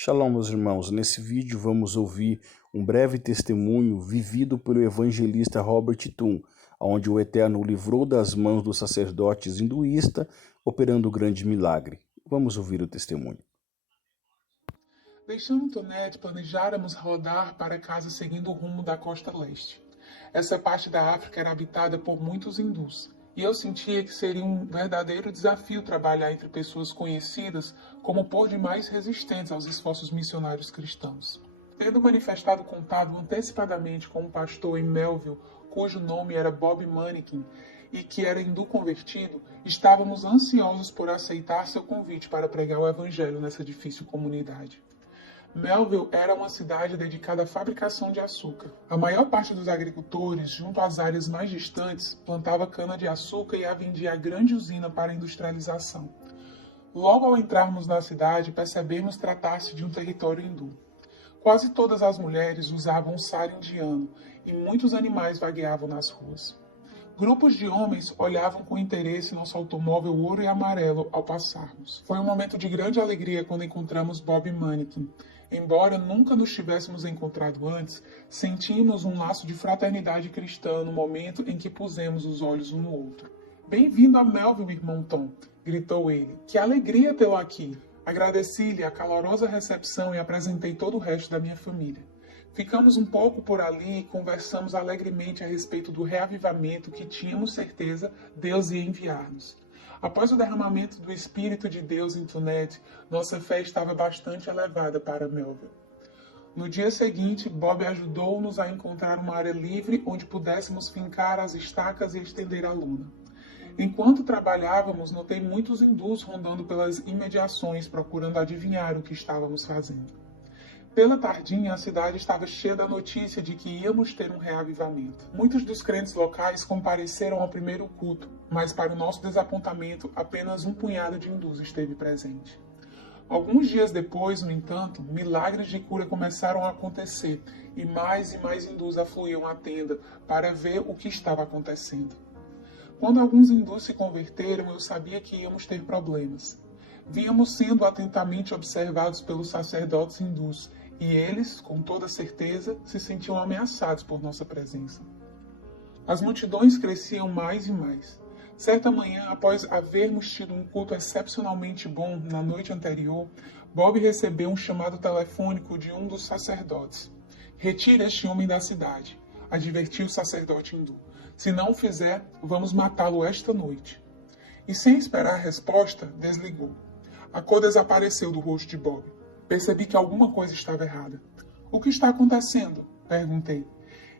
Shalom, meus irmãos. Nesse vídeo vamos ouvir um breve testemunho vivido pelo evangelista Robert Tum, onde o Eterno o livrou das mãos dos sacerdotes hinduístas, operando um grande milagre. Vamos ouvir o testemunho. Deixando Tonet, planejáramos rodar para casa seguindo o rumo da costa leste. Essa parte da África era habitada por muitos hindus, e eu sentia que seria um verdadeiro desafio trabalhar entre pessoas conhecidas como por demais resistentes aos esforços missionários cristãos. Tendo manifestado contato antecipadamente com um pastor em Melville, cujo nome era Bob Manikin, e que era hindu convertido, estávamos ansiosos por aceitar seu convite para pregar o evangelho nessa difícil comunidade. Melville era uma cidade dedicada à fabricação de açúcar. A maior parte dos agricultores, junto às áreas mais distantes, plantava cana-de-açúcar e a vendia à grande usina para industrialização. Logo ao entrarmos na cidade, percebemos tratar-se de um território hindu. Quase todas as mulheres usavam um sari indiano e muitos animais vagueavam nas ruas. Grupos de homens olhavam com interesse nosso automóvel ouro e amarelo ao passarmos. Foi um momento de grande alegria quando encontramos Bob Manikin. Embora nunca nos tivéssemos encontrado antes, sentimos um laço de fraternidade cristã no momento em que pusemos os olhos um no outro. "Bem-vindo a Melville, irmão Tom", gritou ele. "Que alegria tê-lo aqui." Agradeci-lhe a calorosa recepção e apresentei todo o resto da minha família. Ficamos um pouco por ali e conversamos alegremente a respeito do reavivamento que tínhamos certeza Deus ia enviar-nos. Após o derramamento do Espírito de Deus em Tonet, nossa fé estava bastante elevada para Melville. No dia seguinte, Bob ajudou-nos a encontrar uma área livre onde pudéssemos fincar as estacas e estender a lona. Enquanto trabalhávamos, notei muitos hindus rondando pelas imediações, procurando adivinhar o que estávamos fazendo. Pela tardinha, a cidade estava cheia da notícia de que íamos ter um reavivamento. Muitos dos crentes locais compareceram ao primeiro culto, mas para o nosso desapontamento, apenas um punhado de hindus esteve presente. Alguns dias depois, no entanto, milagres de cura começaram a acontecer e mais hindus afluíam à tenda para ver o que estava acontecendo. Quando alguns hindus se converteram, eu sabia que íamos ter problemas. Vínhamos sendo atentamente observados pelos sacerdotes hindus, e eles, com toda certeza, se sentiam ameaçados por nossa presença. As multidões cresciam mais e mais. Certa manhã, após havermos tido um culto excepcionalmente bom na noite anterior, Bob recebeu um chamado telefônico de um dos sacerdotes. "Retire este homem da cidade", advertiu o sacerdote hindu. "Se não o fizer, vamos matá-lo esta noite." E sem esperar a resposta, desligou. A cor desapareceu do rosto de Bob. Percebi que alguma coisa estava errada. "O que está acontecendo?" perguntei.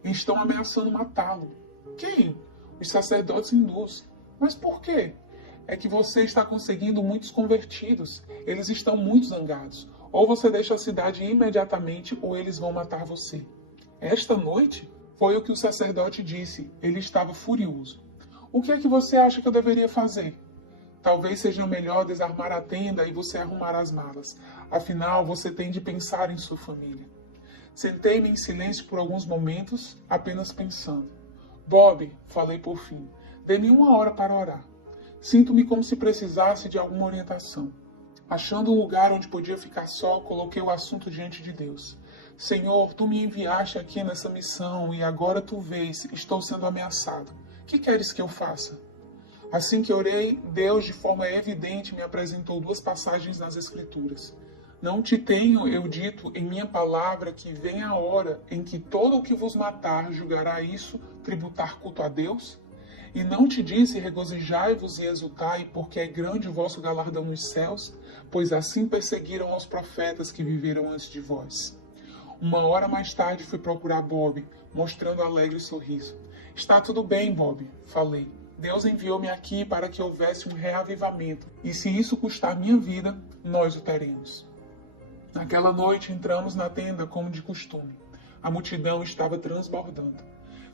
"Estão ameaçando matá-lo." "Quem?" "Os sacerdotes hindus." "Mas por quê?" "É que você está conseguindo muitos convertidos. Eles estão muito zangados. Ou você deixa a cidade imediatamente ou eles vão matar você." "Esta noite?" Foi o que o sacerdote disse. Ele estava furioso. "O que é que você acha que eu deveria fazer?" "Talvez seja melhor desarmar a tenda e você arrumar as malas. Afinal, você tem de pensar em sua família." Sentei-me em silêncio por alguns momentos, apenas pensando. "Bob", falei por fim, "dê-me 1 hora para orar. Sinto-me como se precisasse de alguma orientação." Achando um lugar onde podia ficar só, coloquei o assunto diante de Deus. "Senhor, tu me enviaste aqui nessa missão e agora tu vês, estou sendo ameaçado. Que queres que eu faça?" Assim que orei, Deus, de forma evidente, me apresentou 2 passagens nas Escrituras. "Não te tenho eu dito em minha palavra que vem a hora em que todo o que vos matar julgará isso tributar culto a Deus? E não te disse regozijai-vos e exultai, porque é grande o vosso galardão nos céus, pois assim perseguiram aos profetas que viveram antes de vós." 1 hora mais tarde fui procurar Bob, mostrando alegre sorriso. "Está tudo bem, Bob", falei. "Deus enviou-me aqui para que houvesse um reavivamento, e se isso custar minha vida, nós o teremos." Naquela noite entramos na tenda como de costume. A multidão estava transbordando.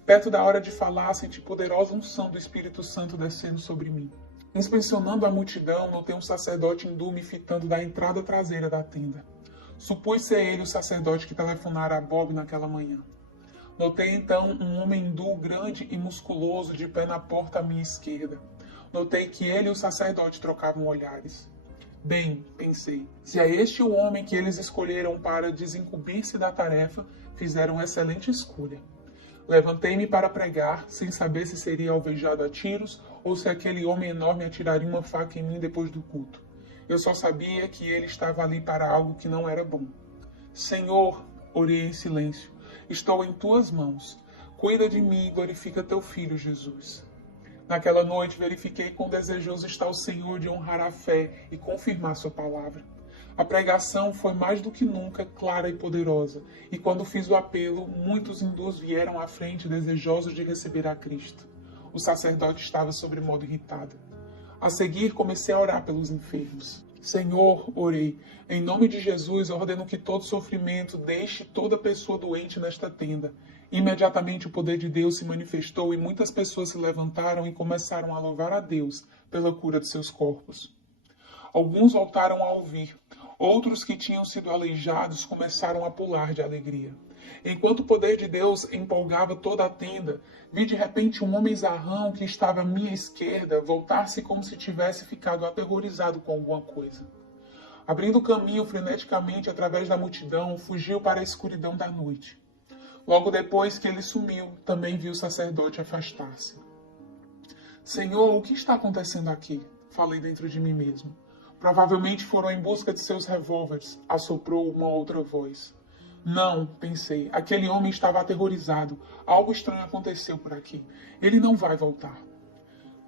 Perto da hora de falar, senti poderosa unção do Espírito Santo descendo sobre mim. Inspecionando a multidão, notei um sacerdote hindu me fitando da entrada traseira da tenda. Supus ser ele o sacerdote que telefonara a Bob naquela manhã. Notei então um homem hindu grande e musculoso de pé na porta à minha esquerda. Notei que ele e o sacerdote trocavam olhares. Bem, pensei, se é este o homem que eles escolheram para desincumbir-se da tarefa, fizeram uma excelente escolha. Levantei-me para pregar, sem saber se seria alvejado a tiros ou se aquele homem enorme atiraria uma faca em mim depois do culto. Eu só sabia que ele estava ali para algo que não era bom. Senhor, orei em silêncio, estou em tuas mãos. Cuida de mim e glorifica teu filho, Jesus. Naquela noite verifiquei quão desejoso está o Senhor de honrar a fé e confirmar sua palavra. A pregação foi mais do que nunca clara e poderosa, e quando fiz o apelo, muitos hindus vieram à frente desejosos de receber a Cristo. O sacerdote estava sobremodo irritado. A seguir, comecei a orar pelos enfermos. Senhor, orei, em nome de Jesus, ordeno que todo sofrimento deixe toda pessoa doente nesta tenda. Imediatamente o poder de Deus se manifestou e muitas pessoas se levantaram e começaram a louvar a Deus pela cura de seus corpos. Alguns voltaram a ouvir. Outros que tinham sido aleijados começaram a pular de alegria. Enquanto o poder de Deus empolgava toda a tenda, vi de repente um homem zarrão que estava à minha esquerda voltar-se como se tivesse ficado aterrorizado com alguma coisa. Abrindo caminho freneticamente através da multidão, fugiu para a escuridão da noite. Logo depois que ele sumiu, também vi o sacerdote afastar-se. Senhor, o que está acontecendo aqui? Falei dentro de mim mesmo. Provavelmente foram em busca de seus revólveres, assoprou uma outra voz. Não, pensei, aquele homem estava aterrorizado. Algo estranho aconteceu por aqui. Ele não vai voltar.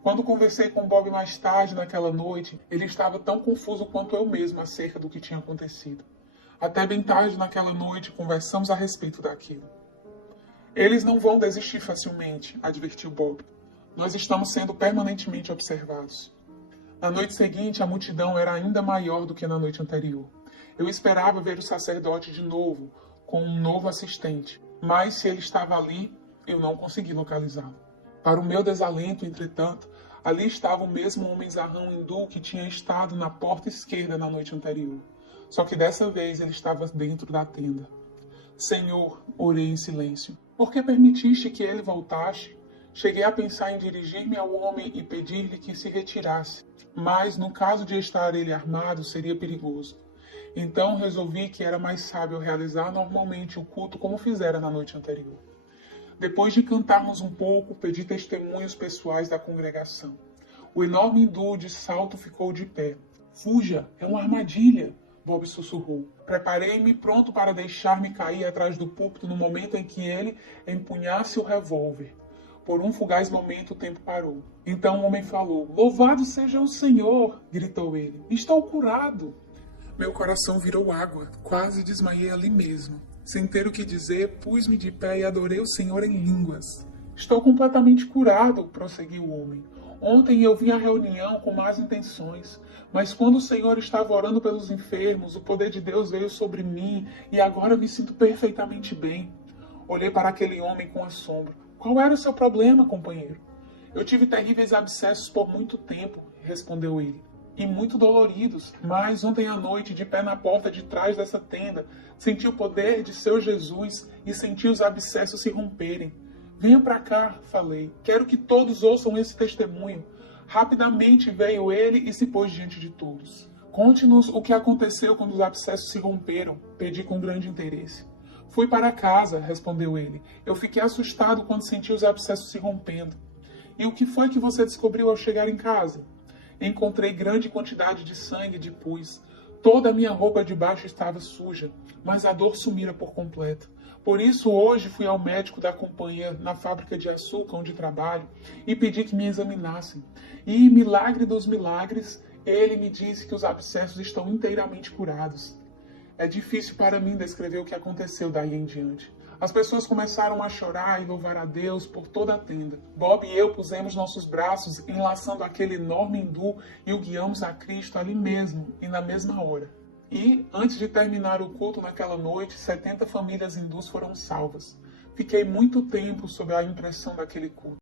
Quando conversei com Bob mais tarde naquela noite, ele estava tão confuso quanto eu mesmo acerca do que tinha acontecido. Até bem tarde naquela noite conversamos a respeito daquilo. Eles não vão desistir facilmente, advertiu Bob. Nós estamos sendo permanentemente observados. Na noite seguinte, a multidão era ainda maior do que na noite anterior. Eu esperava ver o sacerdote de novo, com um novo assistente, mas se ele estava ali, eu não consegui localizá-lo. Para o meu desalento, entretanto, ali estava o mesmo homem zarrão hindu que tinha estado na porta esquerda na noite anterior. Só que dessa vez ele estava dentro da tenda. Senhor, orei em silêncio. Por que permitiste que ele voltasse? Cheguei a pensar em dirigir-me ao homem e pedir-lhe que se retirasse, mas no caso de estar ele armado, seria perigoso. Então resolvi que era mais sábio realizar normalmente o culto como fizera na noite anterior. Depois de cantarmos um pouco, pedi testemunhos pessoais da congregação. O enorme hindu de salto ficou de pé. Fuja, é uma armadilha, Bob sussurrou. Preparei-me pronto para deixar-me cair atrás do púlpito no momento em que ele empunhasse o revólver. Por um fugaz momento o tempo parou. Então o homem falou, louvado seja o Senhor, gritou ele. Estou curado. Meu coração virou água, quase desmaiei ali mesmo. Sem ter o que dizer, pus-me de pé e adorei o Senhor em línguas. Estou completamente curado, prosseguiu o homem. Ontem eu vim à reunião com más intenções, mas quando o Senhor estava orando pelos enfermos, o poder de Deus veio sobre mim e agora me sinto perfeitamente bem. Olhei para aquele homem com assombro. Qual era o seu problema, companheiro? Eu tive terríveis abscessos por muito tempo, respondeu ele. E muito doloridos, mas ontem à noite, de pé na porta de trás dessa tenda, senti o poder de seu Jesus e senti os abscessos se romperem. Venha para cá, falei. Quero que todos ouçam esse testemunho. Rapidamente veio ele e se pôs diante de todos. Conte-nos o que aconteceu quando os abscessos se romperam, pedi com grande interesse. Fui para casa, respondeu ele. Eu fiquei assustado quando senti os abscessos se rompendo. E o que foi que você descobriu ao chegar em casa? Encontrei grande quantidade de sangue e de pus. Toda a minha roupa de baixo estava suja, mas a dor sumira por completo. Por isso, hoje fui ao médico da companhia na fábrica de açúcar onde trabalho e pedi que me examinassem. E, milagre dos milagres, ele me disse que os abscessos estão inteiramente curados. É difícil para mim descrever o que aconteceu daí em diante. As pessoas começaram a chorar e louvar a Deus por toda a tenda. Bob e eu pusemos nossos braços enlaçando aquele enorme hindu e o guiamos a Cristo ali mesmo e na mesma hora. E, antes de terminar o culto naquela noite, 70 famílias hindus foram salvas. Fiquei muito tempo sob a impressão daquele culto.